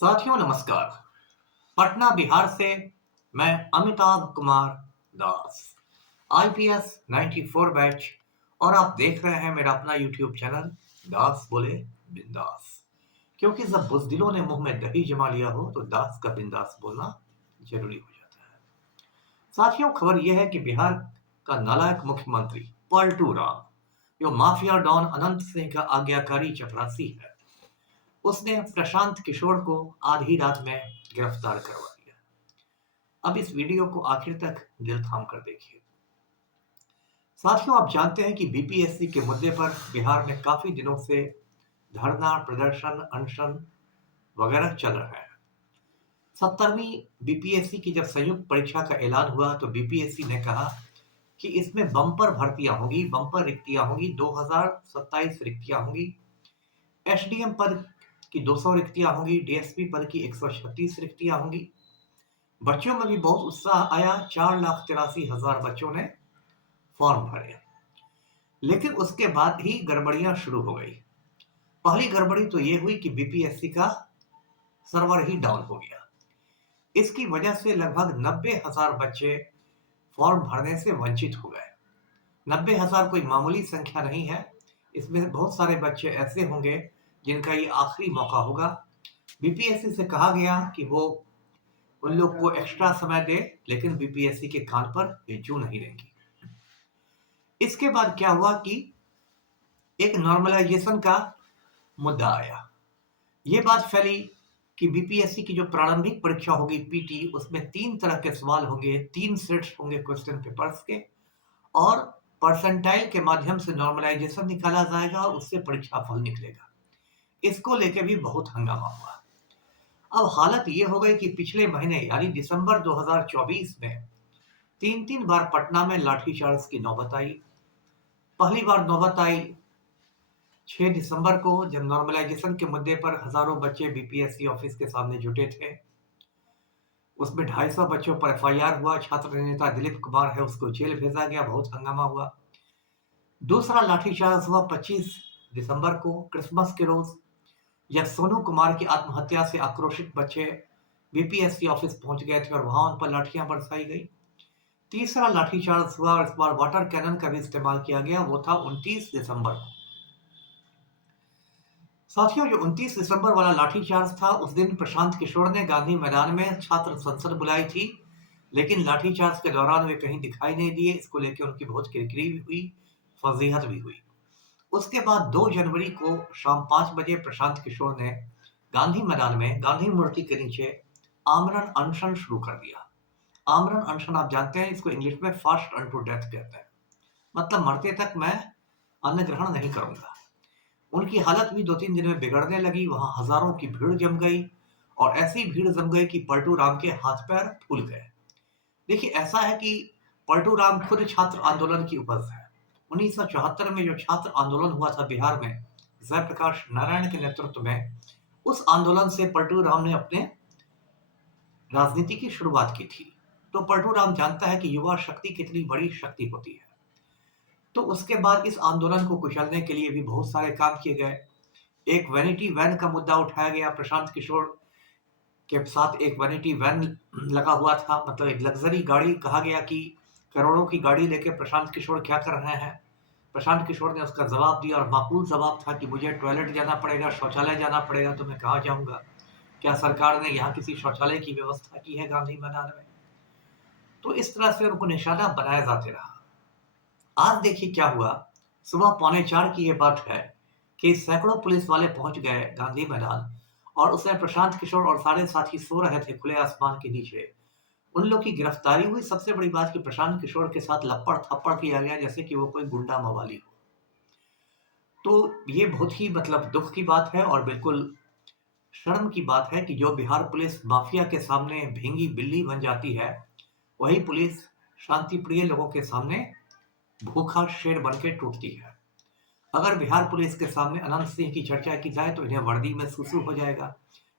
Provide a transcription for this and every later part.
साथियों नमस्कार। पटना बिहार से मैं अमिताभ कुमार दास, आईपीएस 94 बैच, और आप देख रहे हैं मेरा अपना यूट्यूब चैनल दास बोले बिंदास। क्योंकि जब बुजदिलों ने मुंह में दही जमा लिया हो तो दास का बिंदास बोलना जरूरी हो जाता है। साथियों, खबर यह है कि बिहार का नालायक मुख्यमंत्री पलटू राम, जो माफिया डॉन अनंत सिंह का आज्ञाकारी चपरासी है, उसने प्रशांत किशोर को आधी रात में गिरफ्तार करवा लिया। अब इस वीडियो को आखिर तक दिल थाम कर देखिए। साथियों, आप जानते हैं कि बीपीएससी के मुद्दे पर बिहार में काफी दिनों से धरना, प्रदर्शन, अनशन वगैरह चल रहे हैं। 70वीं बीपीएससी की जब संयुक्त परीक्षा का ऐलान हुआ तो बीपीएससी ने कहा कि इसमें बम्पर भर्तियां होंगी, बम्पर रिक्तियां होंगी, 2027 रिक्तियां होंगी। एसडीएम पद की 200 रिक्तियां होंगी, डीएसपी पद की 136 रिक्तियां होंगी। बच्चों में भी बहुत उत्साह आया। 4,83,000 बच्चों ने फॉर्म भरे। लेकिन उसके बाद ही गड़बड़ियां शुरू हो गई। पहली गड़बड़ी तो ये हुई कि बीपीएससी का सर्वर ही डाउन हो गया। इसकी वजह से लगभग 90,000 बच्चे फॉर्म भरने से वंचित हो गए। 90,000 कोई मामूली संख्या नहीं है। इसमें बहुत सारे बच्चे ऐसे होंगे जिनका ये आखिरी मौका होगा। बीपीएससी से कहा गया कि वो उन लोग को एक्स्ट्रा समय दे, लेकिन बीपीएससी के कान पर ये जू नहीं रहेंगी। इसके बाद क्या हुआ कि एक नॉर्मलाइजेशन का मुद्दा आया। ये बात फैली कि बीपीएससी की जो प्रारंभिक परीक्षा होगी पीटी, उसमें 3 तरह के सवाल होंगे, 3 सेट्स होंगे क्वेश्चन पेपर्स के, और परसेंटाइल के माध्यम से नॉर्मलाइजेशन निकाला जाएगा और उससे परीक्षा फल निकलेगा। इसको लेके भी बहुत हंगामा हुआ। अब हालत ये हो गई कि पिछले महीने यानी दिसंबर 2024 में 3-3 बार पटना में लाठीचार्ज की नौबत आई। पहली बार नौबत आई 6 दिसंबर को, जब नॉर्मलाइजेशन के मुद्दे पर हजारों बच्चे बीपीएससी ऑफिस के सामने जुटे थे। उसमें 250 बच्चों पर एफआईआर हुआ। छात्र नेता दिलीप कुमार है, उसको जेल भेजा गया। बहुत हंगामा हुआ। दूसरा लाठीचार्ज हुआ 25 दिसंबर को, क्रिसमस के रोज, जब सोनू कुमार की आत्महत्या से आक्रोशित बच्चे बीपीएससी ऑफिस पहुंच गए थे और वहां उन पर लाठियां बरसाई गई। तीसरा लाठीचार्ज हुआ और इस बार वाटर कैनन का भी इस्तेमाल किया गया। वो था 29 दिसंबर को। साथियों, जो 29 दिसंबर वाला लाठीचार्ज था, उस दिन प्रशांत किशोर ने गांधी मैदान में छात्र संसद बुलाई थी, लेकिन लाठीचार्ज के दौरान वे कहीं दिखाई नहीं दिए। इसको लेकर उनकी बहुत किरकिरी भी हुई, फजीहत भी हुई। उसके बाद 2 जनवरी को शाम 5 बजे प्रशांत किशोर ने गांधी मैदान में गांधी मूर्ति के नीचे आमरण अनशन शुरू कर दिया। आमरण अनशन आप जानते हैं, इसको इंग्लिश में फास्ट अनटू डेथ कहते हैं। मतलब मरते तक मैं अन्न ग्रहण नहीं करूंगा। उनकी हालत भी 2-3 दिन में बिगड़ने लगी। वहां हजारों की भीड़ जम गई और ऐसी भीड़ जम गई कि पलटू राम के हाथ पैर फूल गए। देखिए, ऐसा है कि पलटू राम खुद छात्र आंदोलन की उपज है। 1974 में जो छात्र आंदोलन हुआ था बिहार में, जयप्रकाश नारायण के नेतृत्व में, उस आंदोलन से पलटू राम ने अपने राजनीति की शुरुआत की थी। तो पलटू राम जानता है कि युवा शक्ति कितनी बड़ी शक्ति होती है। तो उसके बाद इस आंदोलन को कुचलने के लिए भी बहुत सारे काम किए गए। एक वैनिटी वैन का मुद्दा उठाया गया। प्रशांत किशोर के साथ एक वैनिटी वैन लगा हुआ था, मतलब एक लग्जरी गाड़ी। कहा गया कि करोड़ों की गाड़ी लेके प्रशांत किशोर क्या कर रहे हैं। प्रशांत किशोर ने उसका जवाब दिया, और माकूल जवाब था कि मुझे टॉयलेट जाना पड़ेगा, शौचालय जाना पड़ेगा, तो मैं कहाँ जाऊंगा? क्या सरकार ने यहाँ किसी शौचालय की व्यवस्था की है गांधी मैदान में? तो इस तरह से उनको निशाना बनाया जाते रहा। आज देखिए क्या हुआ। सुबह 3:45 की ये बात है कि सैकड़ों पुलिस वाले पहुंच गए गांधी मैदान, और उसमें प्रशांत किशोर और सारे साथी सो रहे थे खुले आसमान के नीचे। उन लोग की गिरफ्तारी हुई। सबसे बड़ी बात कि प्रशांत किशोर के साथ लपड़ थप्पड़ किया गया जैसे कि वो कोई गुंडा मवाली हो। तो ये बहुत ही मतलब दुख की बात है और बिल्कुल शर्म की बात है कि जो बिहार पुलिस माफिया के सामने भींगी बिल्ली बन जाती है, वही पुलिस शांति प्रिय लोगों के सामने भूखा शेर बन के टूटती है। अगर बिहार पुलिस के सामने अनंत सिंह की चर्चा की जाए तो इन्हें वर्दी में सुसु हो जाएगा।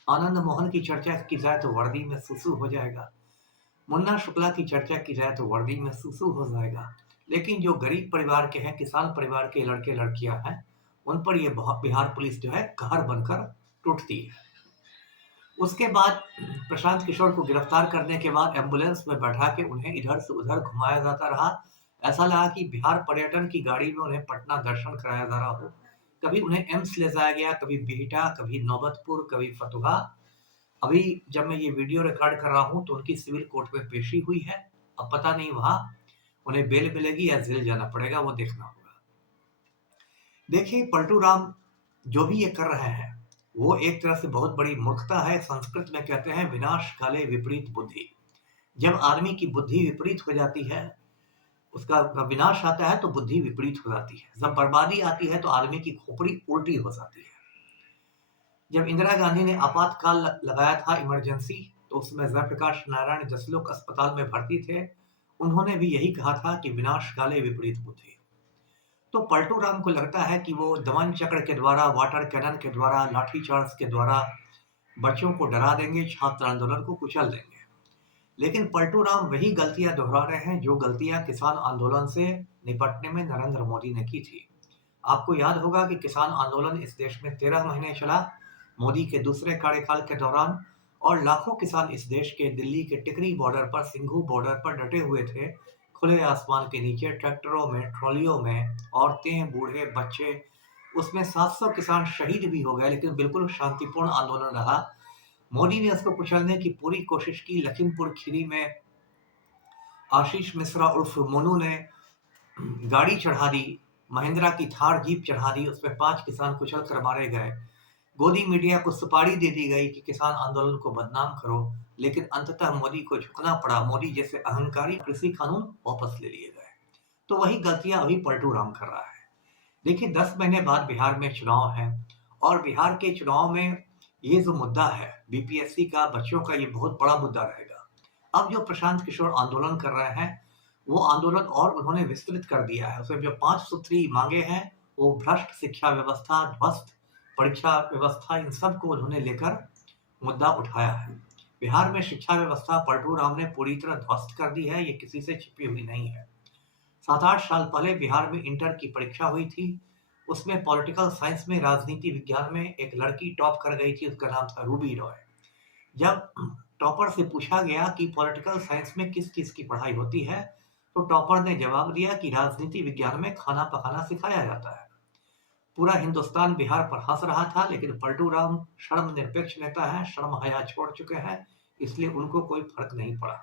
आनंद मोहन की चर्चा की जाए तो वर्दी में सुसु हो जाएगा। मुन्ना शुक्ला की चर्चा की जाए तो वर्दी में सुसु हो जाएगा। लेकिन जो गरीब परिवार के हैं, किसान परिवार के लड़के लड़कियां हैं, उन पर यह बिहार पुलिस जो है कहर बनकर टूटती है। उसके बाद प्रशांत किशोर को गिरफ्तार करने के बाद एम्बुलेंस में बैठा के उन्हें इधर से उधर घुमाया जाता रहा। ऐसा लगा कि बिहार पर्यटन की गाड़ी में उन्हें पटना दर्शन कराया जा रहा हो। कभी उन्हें एम्स ले जाया गया, कभी बिहटा, कभी नौबतपुर, कभी फतुहा। अभी जब मैं ये वीडियो रिकॉर्ड कर रहा हूँ तो उनकी सिविल कोर्ट में पेशी हुई है। अब पता नहीं वहाँ उन्हें बेल मिलेगी या जेल जाना पड़ेगा, वो देखना होगा। देखिए, पलटू राम जो भी ये कर रहे हैं वो एक तरह से बहुत बड़ी मूर्खता है। संस्कृत में कहते हैं विनाश काले विपरीत बुद्धि। जब आदमी की बुद्धि विपरीत हो जाती है, उसका विनाश आता है तो बुद्धि विपरीत हो जाती है। जब बर्बादी आती है तो आदमी की खोपड़ी उल्टी हो जाती है। जब इंदिरा गांधी ने आपातकाल लगाया था, इमरजेंसी, तो उसमें जयप्रकाश नारायण जसलोक अस्पताल में भर्ती थे। उन्होंने भी यही कहा था कि विनाश काले विपरीत बुद्धि। तो पलटू राम को लगता है कि वो दमन चक्र के द्वारा, वाटर कैनन के द्वारा, लाठीचार्ज के द्वारा बच्चों को डरा देंगे, छात्र आंदोलन को कुचल देंगे। लेकिन पलटू राम वही गलतियां दोहरा रहे हैं जो गलतियां किसान आंदोलन से निपटने में नरेंद्र मोदी ने की थी। आपको याद होगा कि किसान आंदोलन इस देश में 13 महीने चला, मोदी के दूसरे कार्यकाल के दौरान, और लाखों किसान इस देश के दिल्ली के टिकरी बॉर्डर पर, सिंघू बॉर्डर पर डटे हुए थे, खुले आसमान के नीचे, ट्रैक्टरों में, ट्रॉलियों में, औरतें, बूढ़े, बच्चे। उसमें 700 किसान शहीद भी हो गए, लेकिन बिल्कुल शांतिपूर्ण आंदोलन रहा। मोदी ने उसको कुचलने की पूरी कोशिश की। लखीमपुर खीरी में आशीष मिश्रा उर्फ मोनू ने गाड़ी चढ़ा दी, महिंद्रा की थार जीप चढ़ा दी, उसमें 5 किसान कुचल कर मारे गए। गोदी मीडिया को सुपारी दे दी गई कि किसान आंदोलन को बदनाम करो, लेकिन अंततः मोदी को झुकना पड़ा। मोदी जैसे अहंकारी कृषि कानून वापस ले लिए गए। तो वही गलतियां अभी पलटू राम कर रहा है। देखिए, 10 महीने बाद बिहार में चुनाव है, और बिहार के चुनाव में ये जो मुद्दा है बीपीएससी का, बच्चों का, ये बहुत बड़ा मुद्दा रहेगा। अब जो प्रशांत किशोर आंदोलन कर रहे हैं, वो आंदोलन और उन्होंने विस्तृत कर दिया है। उसमें जो 5 सूत्री मांगे हैं, वो भ्रष्ट शिक्षा व्यवस्था, ध्वस्त परीक्षा व्यवस्था, इन सब को उन्होंने लेकर मुद्दा उठाया है। बिहार में शिक्षा व्यवस्था पलटू राम ने पूरी तरह ध्वस्त कर दी है, ये किसी से छिपी हुई नहीं है। 7-8 साल पहले बिहार में इंटर की परीक्षा हुई थी। उसमें पॉलिटिकल साइंस में, राजनीति विज्ञान में एक लड़की टॉप कर गई थी, उसका नाम था रूबी रॉय। जब टॉपर से पूछा गया कि पॉलिटिकल साइंस में किस चीज की पढ़ाई होती है, तो टॉपर ने जवाब दिया कि राजनीति विज्ञान में खाना पकाना सिखाया जाता है। पूरा हिंदुस्तान बिहार पर हंस रहा था, लेकिन पलटू राम धर्मनिरपेक्ष नेता है, शर्म हया छोड़ चुके हैं, इसलिए उनको कोई फर्क नहीं पड़ा।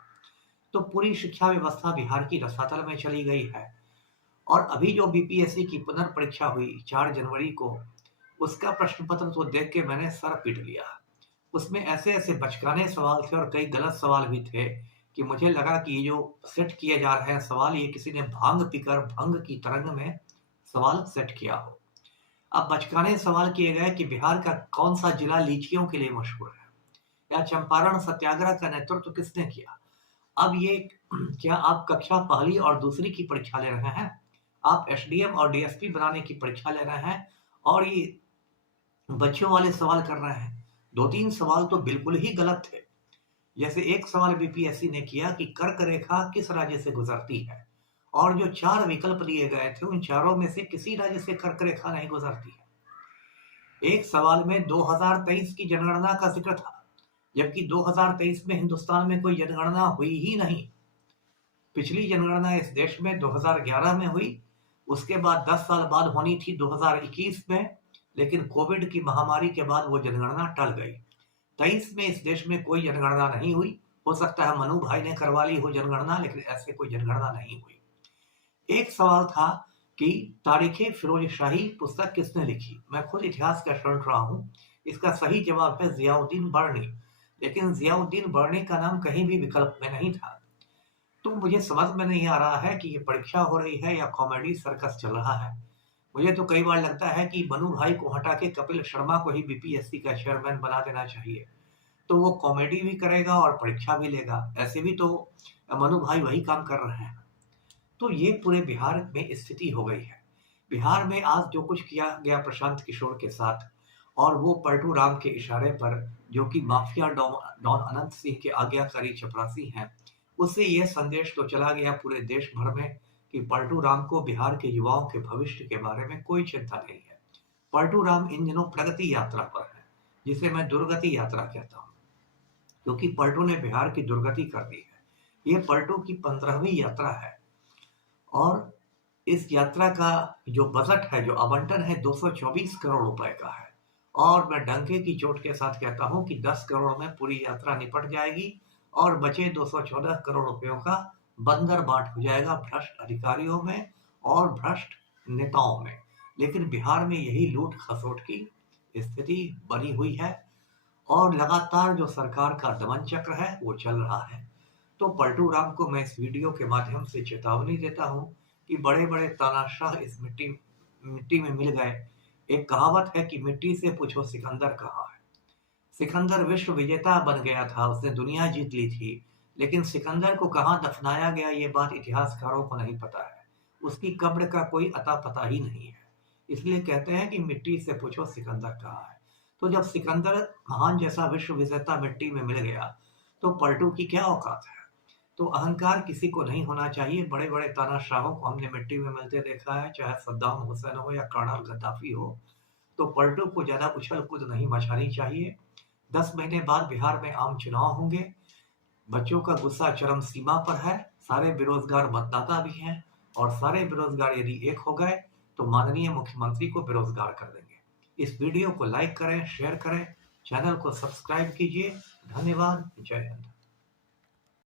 तो पूरी शिक्षा व्यवस्था बिहार की रसातल में चली गई है। और अभी जो बीपीएससी की पुनर्परीक्षा हुई 4 जनवरी को, उसका प्रश्न पत्र तो देख के मैंने सर पीट लिया। उसमें ऐसे ऐसे बचकाने सवाल थे और कई गलत सवाल भी थे कि मुझे लगा कि ये जो सेट किए जा रहे हैं सवाल, ये किसी ने भांग पीकर भंग की तरंग में सवाल सेट किया हो। अब बचकाने सवाल किए गए कि बिहार का कौन सा जिला लीचियों के लिए मशहूर है, या चंपारण सत्याग्रह का नेतृत्व किसने किया। अब ये क्या आप कक्षा पहली और दूसरी की परीक्षा ले रहे हैं? आप एसडीएम और डीएसपी बनाने की परीक्षा ले रहे हैं, और ये बच्चों वाले सवाल कर रहे हैं। 2-3 सवाल तो बिल्कुल ही गलत थे। जैसे एक सवाल बीपीएससी ने किया कि कर्क रेखा किस राज्य से गुजरती है, और जो 4 विकल्प दिए गए थे, उन चारों में से किसी राज्य से कर्क रेखा नहीं गुजरती है। एक सवाल में 2023 की जनगणना का जिक्र था, जबकि 2023 में हिंदुस्तान में कोई जनगणना हुई ही नहीं। पिछली जनगणना इस देश में 2011 में हुई, उसके बाद 10 साल बाद होनी थी 2021 में, लेकिन कोविड की महामारी के बाद वो जनगणना टल गई। 23 में इस देश में कोई जनगणना नहीं हुई। हो सकता है मनु भाई ने करवा ली हो जनगणना, लेकिन ऐसे कोई जनगणना नहीं हुई। एक सवाल था कि तारीखे फिरोज शाही पुस्तक किसने लिखी। मैं खुद इतिहास का स्टूडेंट रहा हूँ। इसका सही जवाब है जियाउद्दीन बर्नी, लेकिन जियाउद्दीन बर्नी का नाम कहीं भी विकल्प में नहीं था। तो मुझे समझ में नहीं आ रहा है कि ये परीक्षा हो रही है या कॉमेडी सर्कस चल रहा है। मुझे तो कई बार लगता है कि मनु भाई को हटा के कपिल शर्मा को ही बीपीएससी का चेयरमैन बना देना चाहिए, तो वो कॉमेडी भी करेगा और परीक्षा भी लेगा। ऐसे भी तो मनु भाई वही काम कर रहे हैं। तो ये पूरे बिहार में स्थिति हो गई है। बिहार में आज जो कुछ किया गया प्रशांत किशोर के साथ, और वो पलटू राम के इशारे पर, जो कि माफिया डॉन अनंत सिंह के आज्ञाकारी चपरासी हैं, उससे यह संदेश तो चला गया पूरे देश भर में कि पलटू राम को बिहार के युवाओं के भविष्य के बारे में कोई चिंता नहीं है। पलटू राम इन दिनों प्रगति यात्रा पर है, जिसे मैं दुर्गति यात्रा कहता हूँ। क्योंकि पलटू ने बिहार की दुर्गति कर दी है। ये पलटू की 15वीं यात्रा है और इस यात्रा का जो बजट है, जो आवंटन है, 224 करोड़ रुपए का है। और मैं डंके की चोट के साथ कहता हूं कि 10 करोड़ में पूरी यात्रा निपट जाएगी और बचे 214 करोड़ रुपयों का बंदर बांट हो जाएगा भ्रष्ट अधिकारियों में और भ्रष्ट नेताओं में। लेकिन बिहार में यही लूट खसोट की स्थिति बनी हुई है और लगातार जो सरकार का दमन चक्र है वो चल रहा है। तो पलटू राम को मैं इस वीडियो के माध्यम से चेतावनी देता हूं कि बड़े बड़े तानाशाह इस मिट्टी मिट्टी में मिल गए। एक कहावत है कि मिट्टी से पूछो सिकंदर कहाँ है। सिकंदर विश्व विजेता बन गया था, उसने दुनिया जीत ली थी, लेकिन सिकंदर को कहाँ दफनाया गया ये बात इतिहासकारों को नहीं पता है। उसकी कब्र का कोई अता पता ही नहीं है। इसलिए कहते हैं कि मिट्टी से पूछो सिकंदर कहाँ है। तो जब सिकंदर महान जैसा विश्व विजेता मिट्टी में मिल गया तो पलटू की क्या औकात है। तो अहंकार किसी को नहीं होना चाहिए। बड़े बड़े तानाशाहों को हमने मिट्टी में मिलते देखा है, चाहे सद्दाम हुसैन हो या कर्नल गद्दाफी हो। तो पलटू को ज्यादा उछल कूद नहीं मचानी चाहिए। 10 महीने बाद बिहार में आम चुनाव होंगे। बच्चों का गुस्सा चरम सीमा पर है। सारे बेरोजगार मतदाता भी हैं और सारे बेरोजगार यदि एक हो गए तो माननीय मुख्यमंत्री को बेरोजगार कर देंगे। इस वीडियो को लाइक करें, शेयर करें, चैनल को सब्सक्राइब कीजिए। धन्यवाद। जय हिंद।